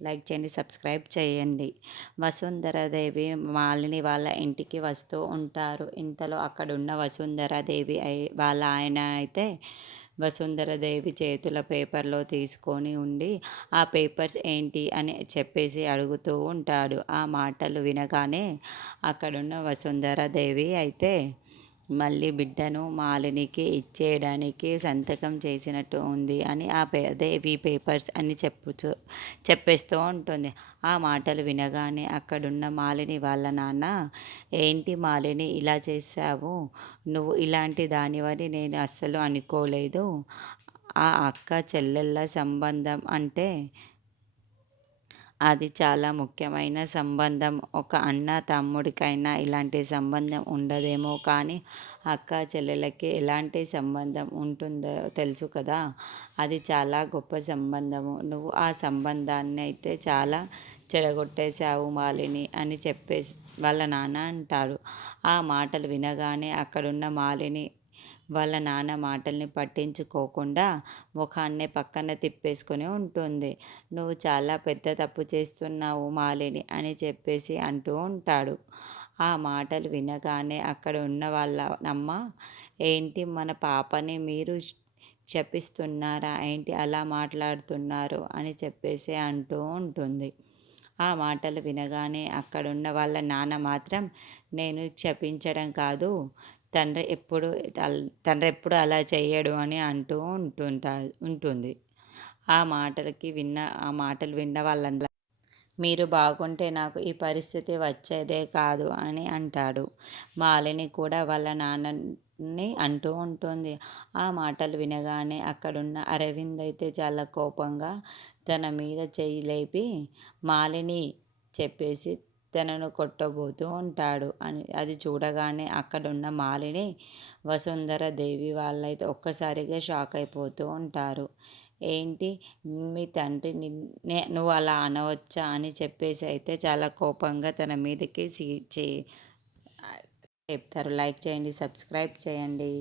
Like చేయండి, subscribe చేయండి. వసుంధరాదేవి మాలిని వాళ్ళ ఇంటికి వస్తూ ఉంటారు. ఇంతలో అక్కడున్న వసుంధరాదేవి వాళ్ళ ఆయన అయితే వసుంధరాదేవి చేతుల పేపర్‌లో తీసుకొని ఉండి, ఆ పేపర్స్ ఏంటి అని చెప్పేసి అడుగుతూ ఉంటాడు. ఆ మాటలు వినగానే అక్కడున్న వసుంధరాదేవి అయితే మళ్ళీ బిడ్డను మాలినికి ఇచ్చేయడానికి సంతకం చేసినట్టు ఉంది అని దేవి పేపర్స్ అని చెప్పేస్తూ ఉంటుంది. ఆ మాటలు వినగానే అక్కడున్న మాలిని వాళ్ళ నాన్న, ఏంటి మాలిని ఇలా చేశావు? నువ్వు ఇలాంటి దానివని నేను అస్సలు అనుకోలేదు. ఆ అక్క చెల్లెళ్ళ సంబంధం అంటే అది చాలా ముఖ్యమైన సంబంధం. ఒక అన్న తమ్ముడికైనా ఇలాంటి సంబంధం ఉండదేమో కానీ అక్క చెల్లెలకి ఎలాంటి సంబంధం ఉంటుందో తెలుసు కదా! అది చాలా గొప్ప సంబంధము. నువ్వు ఆ సంబంధాన్ని అయితే చాలా చెడగొట్టేశావు మాలిని అని చెప్పేసి వాళ్ళ నాన్న అంటాడు. ఆ మాటలు వినగానే అక్కడున్న మాలిని వాళ్ళ నాన్న మాటల్ని పట్టించుకోకుండా ముఖాన్నే పక్కన తిప్పేసుకొని ఉంటుంది. నువ్వు చాలా పెద్ద తప్పు చేస్తున్నావు మాలిని అని చెప్పేసి అంటూ ఉంటాడు. ఆ మాటలు వినగానే అక్కడ ఉన్న వాళ్ళ అమ్మ, ఏంటి మన పాపని మీరు శపిస్తున్నారా ఏంటి అలా మాట్లాడుతున్నారు అని చెప్పేసి అంటూ ఉంటుంది. ఆ మాటలు వినగానే అక్కడున్న వాళ్ళ నాన్న మాత్రం, నేను శపించడం కాదు, తండ్రి ఎప్పుడు తండ్రి ఎప్పుడు అలా చెయ్యడు అని అంటూ ఉంటుంది. ఆ మాటలు విన్న వాళ్ళందరూ, మీరు బాగుంటే నాకు ఈ పరిస్థితి వచ్చేదే కాదు అని అంటాడు. మాలిని కూడా వాళ్ళ నాన్నని అంటూ ఉంటుంది. ఆ మాటలు వినగానే అక్కడున్న అరవింద్ అయితే చాలా కోపంగా తన మీద చెయ్యి లేపి మాలిని చెప్పేసి తనను కొట్టబోతూ ఉంటాడు. అది చూడగానే అక్కడున్న మాలిని, వసుంధర దేవి వాళ్ళైతే ఒక్కసారిగా షాక్ అయిపోతూ ఉంటారు. ఏంటి, మీ తండ్రి నువ్వు అలా అనవచ్చా అని చెప్పేసి అయితే చాలా కోపంగా తన మీదకి చెప్తారు. లైక్ చేయండి, సబ్స్క్రైబ్ చేయండి.